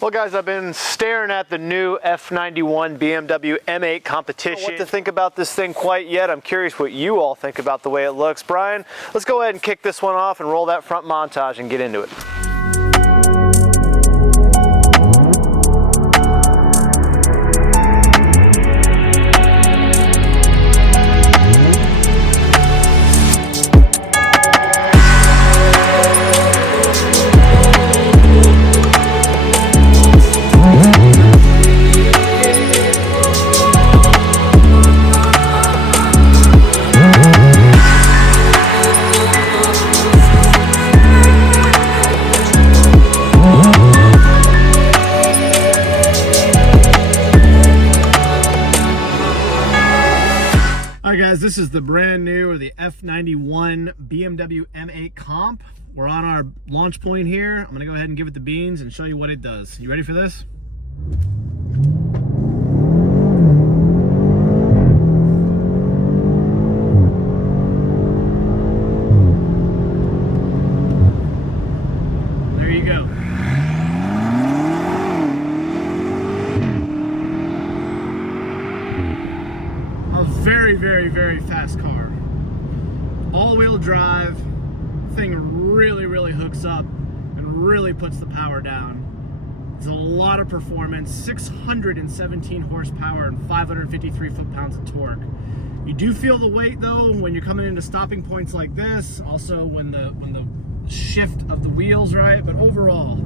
Well guys, I've been staring at the new F91 BMW M8 Competition. I don't know what to think about this thing quite yet. I'm curious what you all think about the way it looks. Brian, let's go ahead and kick this one off and roll that front montage and get into it. Alright guys, this is the brand new, or the F91 BMW M8 Comp. We're on our launch point here. I'm going to go ahead and give it the beans and show you what it does. You ready for this? There you go. Very fast car. All-wheel drive. Thing really hooks up and really puts the power down. It's a lot of performance, 617 horsepower and 553 foot-pounds of torque. You do feel the weight though when you're coming into stopping points like this, also when the shift of the wheels, right? But overall,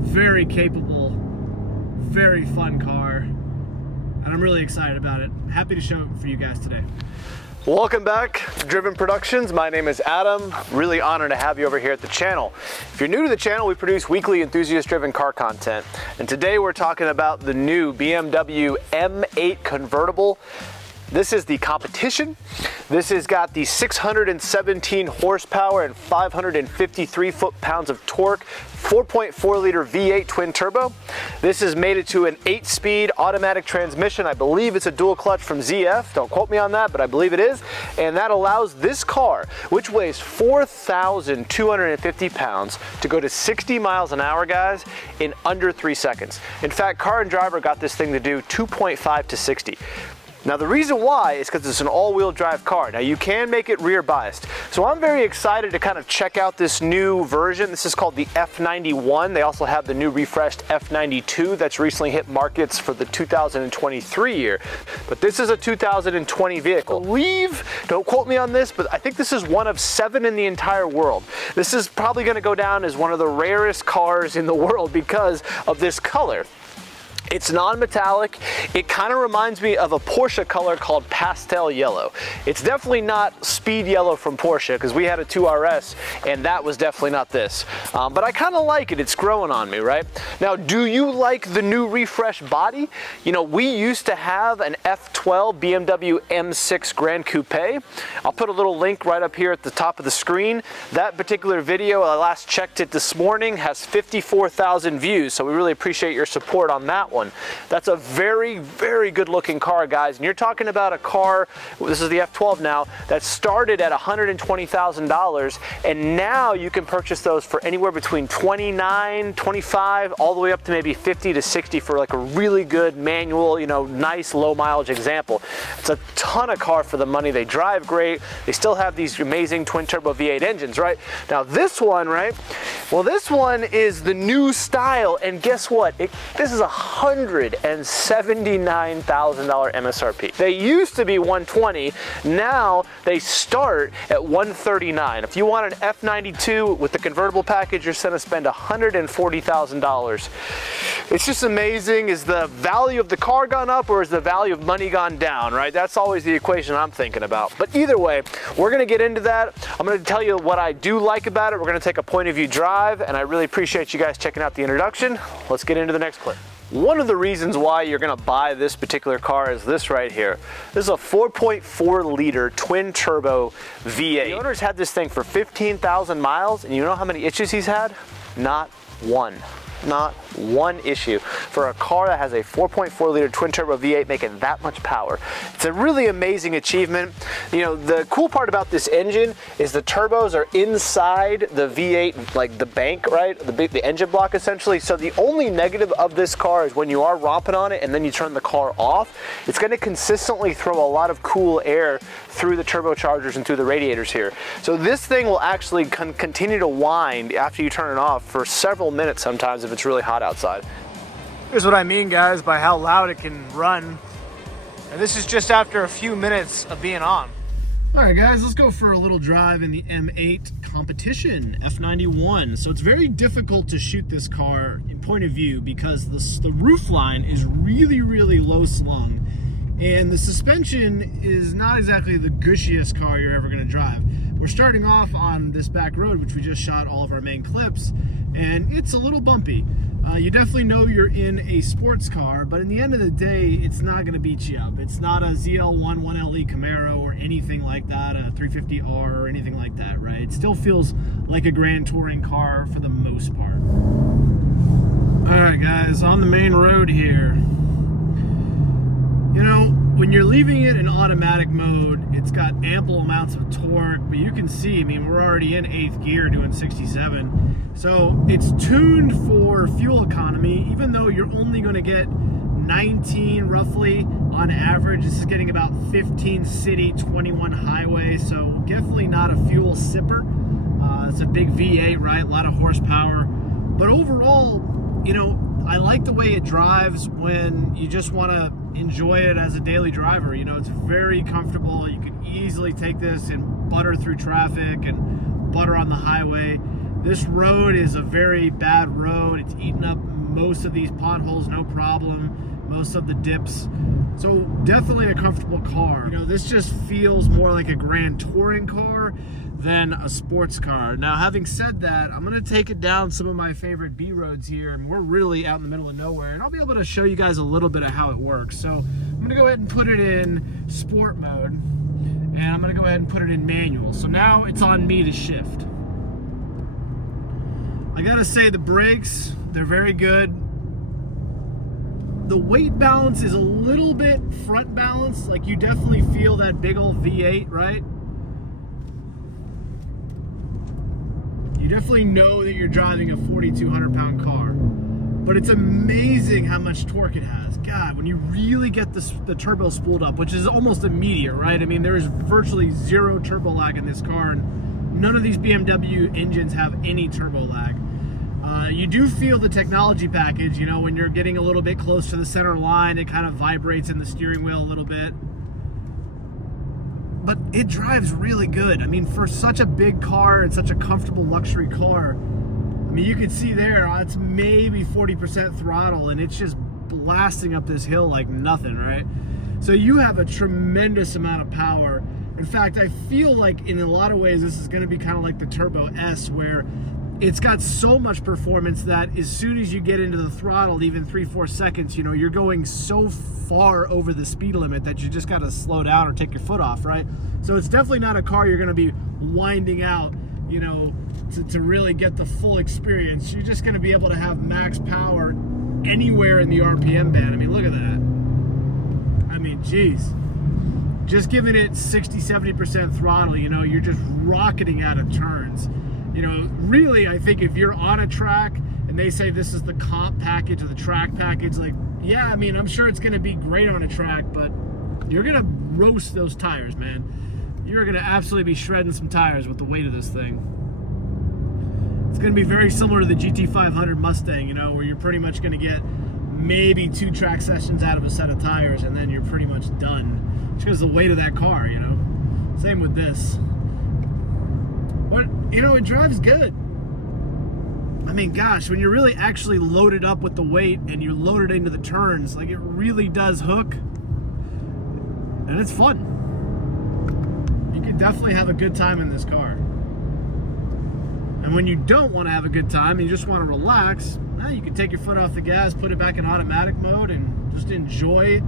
very capable, very fun car. And I'm really excited about it. Happy to show it for you guys today. Welcome back to Driven Productions. My name is Adam. Really honored to have you over here at the channel. If you're new to the channel, we produce weekly enthusiast-driven car content. And today we're talking about the new BMW M8 Convertible. This is the Competition. This has got the 617 horsepower and 553 foot-pounds of torque, 4.4 liter V8 twin turbo. This has made it to an 8-speed automatic transmission. I believe it's a dual clutch from ZF. Don't quote me on that, but I believe it is. And that allows this car, which weighs 4,250 pounds, to go to 60 miles an hour, guys, in under 3 seconds. In fact, Car and Driver got this thing to do 2.5 to 60. Now the reason why is because it's an all-wheel drive car. Now you can make it rear biased. So I'm very excited to kind of check out this new version. This is called the F91. They also have the new refreshed F92 that's recently hit markets for the 2023 year. But this is a 2020 vehicle. I believe, don't quote me on this, but I think this is one of 7 in the entire world. This is probably going to go down as one of the rarest cars in the world because of this color. It's non-metallic. It kind of reminds me of a Porsche color called pastel yellow. It's definitely not speed yellow from Porsche, because we had a 2RS and that was definitely not this. But I kind of like it. It's growing on me, right? Now, do you like the new refreshed body? You know, we used to have an F12 BMW M6 Gran Coupe. I'll put a little link right up here at the top of the screen. That particular video, I last checked it this morning, has 54,000 views, so we really appreciate your support on that one. That's a very good looking car, guys, and you're talking about a car, this is the F12 now, that started at $120,000, and now you can purchase those for anywhere between 29, 25, all the way up to maybe 50 to 60 for like a really good manual, you know, nice low mileage example. It's a ton of car for the money. They drive great. They still have these amazing twin turbo V8 engines, right? Now this one, right? Well, this one is the new style, and guess what? This is $179,000 MSRP. They used to be $120. Now they start at $139. If you want an F92 with the convertible package, you're going to spend $140,000. It's just amazing. Is the value of the car gone up, or is the value of money gone down, right? That's always the equation I'm thinking about. But either way, we're going to get into that. I'm going to tell you what I do like about it. We're going to take a point of view drive, and I really appreciate you guys checking out the introduction. Let's get into the next clip. One of the reasons why you're going to buy this particular car is this right here. This is a 4.4 liter twin turbo V8. The owner's had this thing for 15,000 miles, and you know how many issues he's had? Not one. not one issue for a car that has a 4.4 liter twin turbo V8 making that much power. It's a really amazing achievement. You know, the cool part about this engine is the turbos are inside the V8, like the bank, right? The engine block essentially. So the only negative of this car is when you are romping on it and then you turn the car off, it's going to consistently throw a lot of cool air through the turbochargers and through the radiators here. So this thing will actually continue to wind after you turn it off for several minutes sometimes if it's really hot outside. Here's what I mean, guys, by how loud it can run. And this is just after a few minutes of being on. All right, guys, let's go for a little drive in the M8 Competition F91. So it's very difficult to shoot this car in point of view because the roof line is really, really low slung. And the suspension is not exactly the gushiest car you're ever gonna drive. We're starting off on this back road, which we just shot all of our main clips, and it's a little bumpy. You definitely know you're in a sports car, but in the end of the day, it's not gonna beat you up. It's not a ZL1 1LE Camaro or anything like that, a 350R or anything like that, right? It still feels like a grand touring car for the most part. All right, guys, on the main road here. You know, when you're leaving it in automatic mode, it's got ample amounts of torque, but you can see, I mean, we're already in 8th gear doing 67. So it's tuned for fuel economy, even though you're only going to get 19 roughly on average. This is getting about 15 city, 21 highway, so definitely not a fuel sipper. It's a big V8, right? A lot of horsepower. But overall, you know, I like the way it drives when you just want to enjoy it as a daily driver. You know, it's very comfortable. You can easily take this and butter through traffic and butter on the highway. This road is a very bad road. It's eaten up most of these potholes, no problem. Most of the dips. So definitely a comfortable car. You know, this just feels more like a grand touring car than a sports car. Now, having said that, I'm gonna take it down some of my favorite B roads here, and we're really out in the middle of nowhere, and I'll be able to show you guys a little bit of how it works. So I'm gonna go ahead and put it in sport mode, and I'm gonna go ahead and put it in manual. So now it's on me to shift. I gotta say, the brakes, they're very good. The weight balance is a little bit front balance, like you definitely feel that big old V8, right? You definitely know that you're driving a 4,200 pound car, but it's amazing how much torque it has. God, when you really get the turbo spooled up, which is almost immediate, right? I mean, there is virtually zero turbo lag in this car, and none of these BMW engines have any turbo lag. You do feel the technology package, you know, when you're getting a little bit close to the center line, it kind of vibrates in the steering wheel a little bit. But it drives really good. I mean, for such a big car and such a comfortable luxury car, I mean, you can see there, it's maybe 40% throttle, and it's just blasting up this hill like nothing, right? So you have a tremendous amount of power. In fact, I feel like in a lot of ways, this is gonna be kind of like the Turbo S, where it's got so much performance that as soon as you get into the throttle, even 3-4 seconds, you know, you're going so far over the speed limit that you just got to slow down or take your foot off, right? So it's definitely not a car you're going to be winding out, you know, to really get the full experience. You're just going to be able to have max power anywhere in the RPM band. I mean, look at that. I mean, geez. Just giving it 60-70% throttle, you know, you're just rocketing out of turns. You know, really, I think if you're on a track and they say this is the comp package or the track package, like, yeah, I mean, I'm sure it's going to be great on a track, but you're going to roast those tires, man. You're going to absolutely be shredding some tires with the weight of this thing. It's going to be very similar to the GT500 Mustang, you know, where you're pretty much going to get maybe 2 track sessions out of a set of tires, and then you're pretty much done. Just because of the weight of that car, you know. Same with this. But, you know, it drives good. I mean, gosh, when you're really actually loaded up with the weight and you load it into the turns, like, it really does hook. And it's fun. You can definitely have a good time in this car. And when you don't want to have a good time and you just want to relax, you can take your foot off the gas, put it back in automatic mode, and just enjoy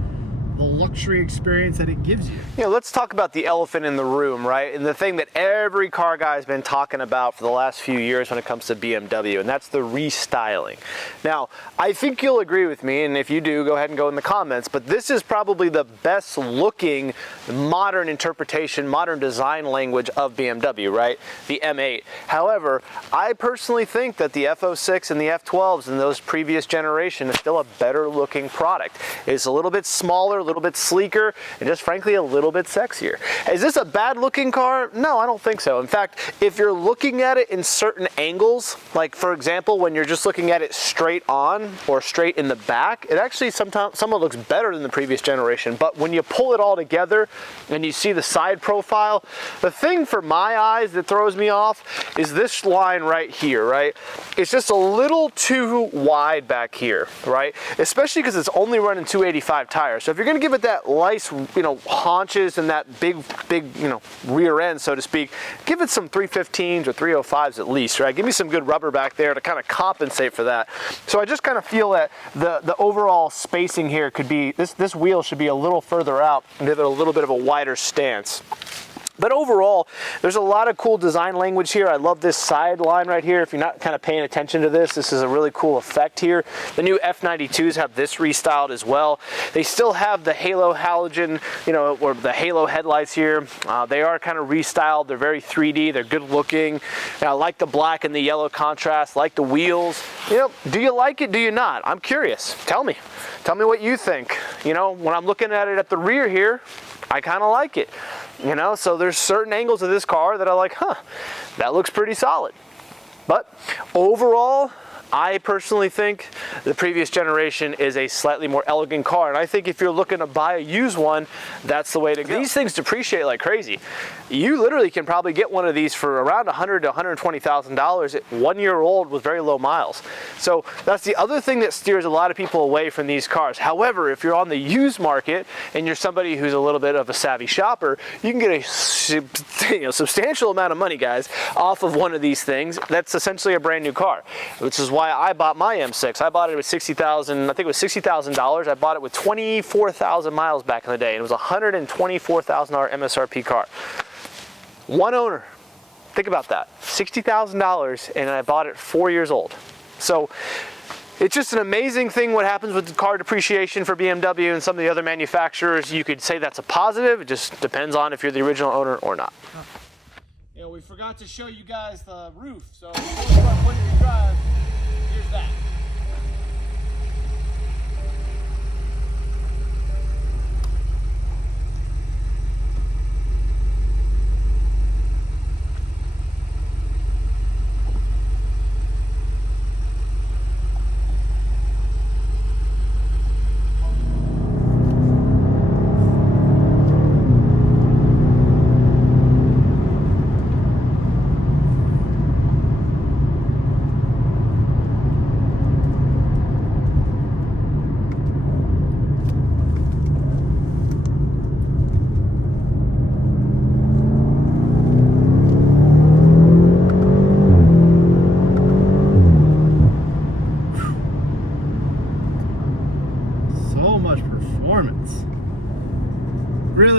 the luxury experience that it gives you. You know, let's talk about the elephant in the room, right? And the thing that every car guy has been talking about for the last few years when it comes to BMW, and that's the restyling. Now, I think you'll agree with me, and if you do, go ahead and go in the comments, but this is probably the best looking modern interpretation, modern design language of BMW, right? The M8. However, I personally think that the F06 and the F12s and those previous generation is still a better looking product. It's a little bit smaller, a little bit sleeker, and just frankly a little bit sexier. Is this a bad looking car? No, I don't think so. In fact, if you're looking at it in certain angles, like for example, when you're just looking at it straight on or straight in the back, it actually sometimes looks better than the previous generation. But when you pull it all together and you see the side profile, the thing for my eyes that throws me off is this line right here, right? It's just a little too wide back here, right? Especially because it's only running 285 tires. So if you're going to give it that nice, haunches and that big, rear end, so to speak, give it some 315s or 305s at least, right? Give me some good rubber back there to kind of compensate for that. So I just kind of feel that the overall spacing here could be, this wheel should be a little further out and give it a little bit of a wider stance. But overall, there's a lot of cool design language here. I love this side line right here. If you're not kind of paying attention to this is a really cool effect here. The new F92s have this restyled as well. They still have the halo halogen, or the halo headlights here. They are kind of restyled. They're very 3D. They're good looking. I like the black and the yellow contrast, like the wheels. Do you like it? Do you not? I'm curious. Tell me. Tell me what you think. When I'm looking at it at the rear here, I kind of like it. So there's certain angles of this car that I like, that looks pretty solid. But overall, I personally think the previous generation is a slightly more elegant car, and I think if you're looking to buy a used one, that's the way to go. These things depreciate like crazy. You literally can probably get one of these for around $100,000 to $120,000 at 1 year old with very low miles. So that's the other thing that steers a lot of people away from these cars. However, if you're on the used market and you're somebody who's a little bit of a savvy shopper, you can get a substantial amount of money, guys, off of one of these things. That's essentially a brand new car, which is why I bought my M6. I bought it with $60,000. I think it was $60,000. I bought it with 24,000 miles back in the day, and it was a $124,000 MSRP car. One owner. Think about that. $60,000, and I bought it 4 years old. So it's just an amazing thing what happens with the car depreciation for BMW and some of the other manufacturers. You could say that's a positive. It just depends on if you're the original owner or not. We forgot to show you guys the roof, so before you start putting your drive, here's that.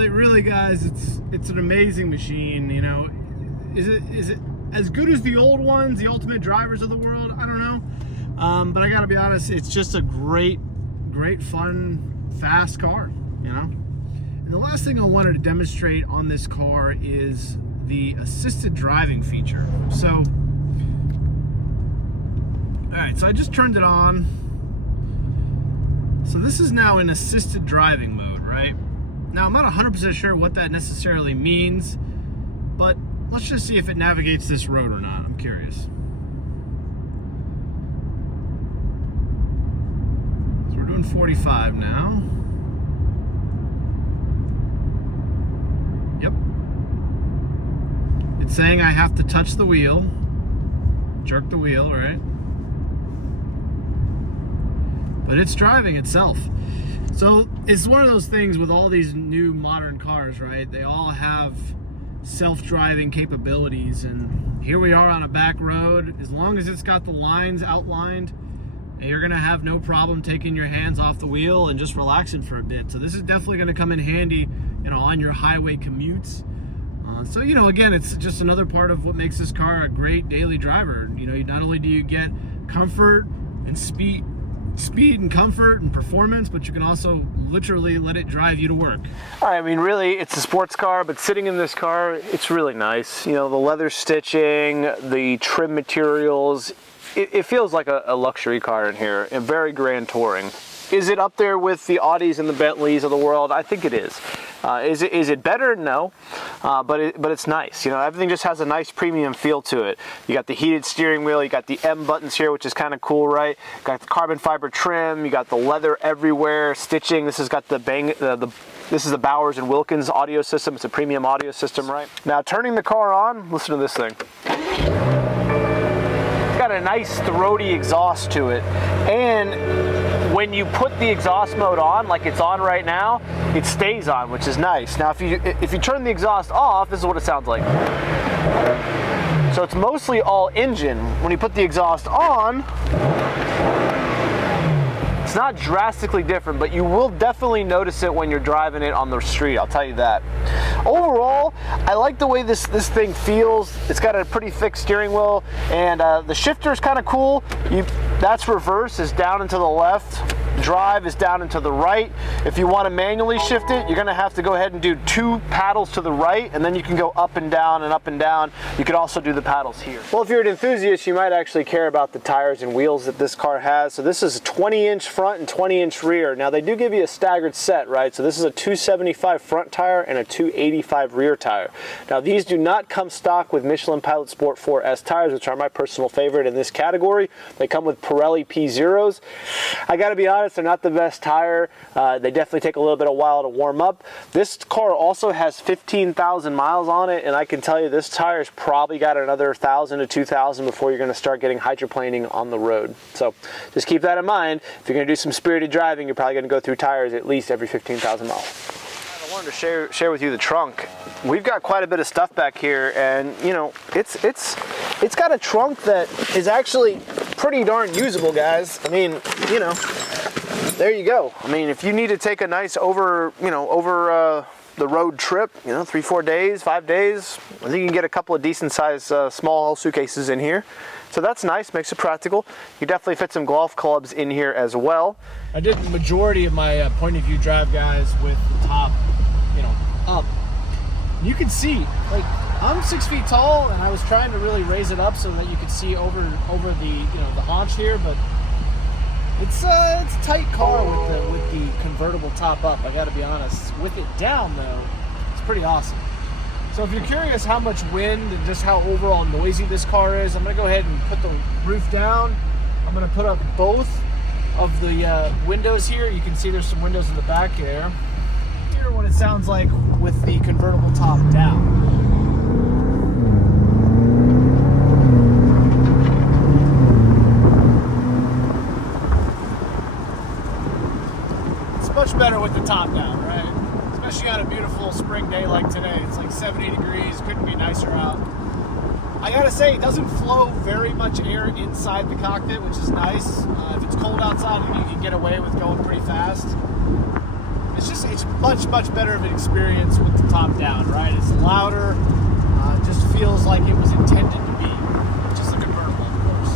Really, guys, it's an amazing machine. Is it as good as the old ones, the ultimate drivers of the world? I don't know, but I gotta be honest, it's just a great fun, fast car. And the last thing I wanted to demonstrate on this car is the assisted driving feature. So, all right, so I just turned it on. So this is now in assisted driving mode, right? Now, I'm not 100% sure what that necessarily means, but let's just see if it navigates this road or not. I'm curious. So we're doing 45 now. Yep. It's saying I have to touch the wheel, jerk the wheel, right? But it's driving itself. So it's one of those things with all these new modern cars, right? They all have self-driving capabilities, and here we are on a back road. As long as it's got the lines outlined you're gonna have no problem taking your hands off the wheel and just relaxing for a bit. So this is definitely gonna come in handy, you know, on your highway commutes. So, you know, again, it's just another part of what makes this car a great daily driver. You know, not only do you get comfort and speed and comfort and performance, but you can also literally let it drive you to work. I mean, really, it's a sports car, but sitting in this car, it's really nice. You know, the leather stitching, the trim materials, it feels like a luxury car in here, and very grand touring. Is it up there with the Audis and the Bentleys of the world? I think it is. Is it better? No, but it's nice. You know, everything just has a nice premium feel to it. You got the heated steering wheel, you got the M buttons here, which is kind of cool, right? You got the carbon fiber trim, you got the leather everywhere, stitching. This has got this is the Bowers and Wilkins audio system. It's a premium audio system, right? Now, turning the car on, listen to this thing. It's got a nice throaty exhaust to it, and when you put the exhaust mode on, like it's on right now, it stays on, which is nice. Now, if you turn the exhaust off, this is what it sounds like. So it's mostly all engine. When you put the exhaust on, it's not drastically different, but you will definitely notice it when you're driving it on the street, I'll tell you that. Overall, I like the way this thing feels. It's got a pretty thick steering wheel, and the shifter is kind of cool. That's reverse, is down and to the left. Drive is down and to the right. If you want to manually shift it, you're going to have to go ahead and do 2 paddles to the right, and then you can go up and down and up and down. You could also do the paddles here. Well, if you're an enthusiast, you might actually care about the tires and wheels that this car has. So this is a 20-inch front and 20-inch rear. Now, they do give you a staggered set, right? So this is a 275 front tire and a 285 rear tire. Now, these do not come stock with Michelin Pilot Sport 4S tires, which are my personal favorite in this category. They come with Pirelli P0s. I got to be honest, they're not the best tire. They definitely take a little bit of while to warm up. This car also has 15,000 miles on it, and I can tell you this tire's probably got another 1,000 to 2,000 before you're going to start getting hydroplaning on the road. So just keep that in mind. If you're going to do some spirited driving, you're probably going to go through tires at least every 15,000 miles. I wanted to share with you the trunk. We've got quite a bit of stuff back here, and you know, it's got a trunk that is actually pretty darn usable, guys. I mean, you know, there you go. I mean, if you need to take a nice over the road trip, you know, 3-4 days, 5 days, I think you can get a couple of decent sized small suitcases in here. So that's nice, makes it practical. You definitely fit some golf clubs in here as well. I did the majority of my point of view drive, guys, with the top, you know, up. You can see, like, I'm 6 feet tall, and I was trying to really raise it up so that you could see over the, you know, the haunch here, but it's a tight car with the convertible top up. I got to be honest. With it down though, it's pretty awesome. So if you're curious how much wind and just how overall noisy this car is, I'm gonna go ahead and put the roof down. I'm gonna put up both of the windows here. You can see there's some windows in the back here. Hear what it sounds like with the convertible top down. Much better with the top down, right? Especially on a beautiful spring day like today. It's like 70 degrees, couldn't be nicer out. I gotta say, it doesn't flow very much air inside the cockpit, which is nice. If it's cold outside, you can get away with going pretty fast. It's much better of an experience with the top down, right? It's louder, it just feels like it was intended to be. Just a convertible, of course.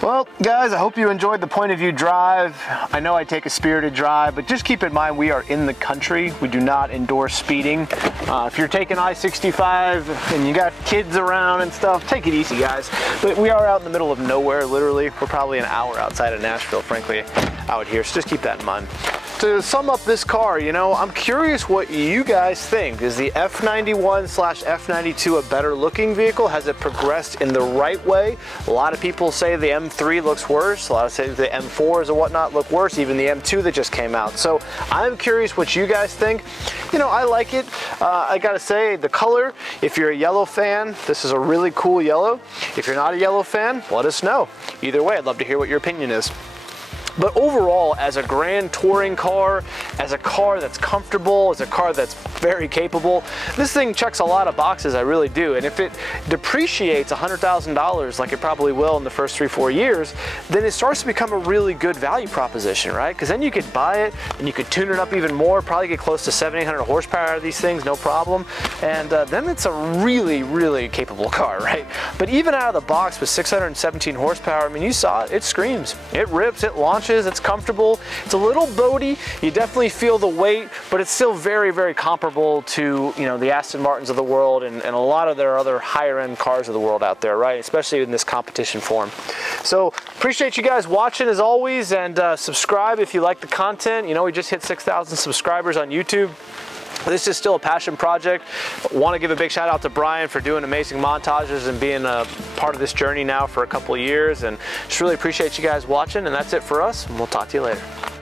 Well, guys, I hope you enjoyed the point of view drive. I know I take a spirited drive, but just keep in mind we are in the country. We do not endorse speeding. If you're taking I-65 and you got kids around and stuff, take it easy, guys. But we are out in the middle of nowhere, literally. We're probably an hour outside of Nashville, frankly, out here. So just keep that in mind. To sum up this car, you know, I'm curious what you guys think. Is the F91/F92 a better looking vehicle? Has it progressed in the right way? A lot of people say the M3 looks worse. A lot of say the M4s and whatnot look worse, even the M2 that just came out. So I'm curious what you guys think. You know, I like it. I gotta say, the color, if you're a yellow fan, this is a really cool yellow. If you're not a yellow fan, let us know. Either way, I'd love to hear what your opinion is. But overall, as a grand touring car, as a car that's comfortable, as a car that's very capable, this thing checks a lot of boxes, I really do. And if it depreciates $100,000 like it probably will in the first 3-4 years, then it starts to become a really good value proposition, right? Because then you could buy it and you could tune it up even more, probably get close to 700-800 horsepower out of these things, no problem. And then it's a really, really capable car, right? But even out of the box with 617 horsepower, I mean, you saw it, it screams, it rips, it launches, it's comfortable. It's a little boaty, you definitely feel the weight, but it's still very, very comparable to, you know, the Aston Martins of the world and a lot of their other higher end cars of the world out there, right? Especially in this competition form. So appreciate you guys watching as always, and subscribe if you like the content. You know, we just hit 6,000 subscribers on YouTube. This is still a passion project. Want to give a big shout out to Brian for doing amazing montages and being a part of this journey now for a couple of years, and just really appreciate you guys watching. And that's it for us, and we'll talk to you later.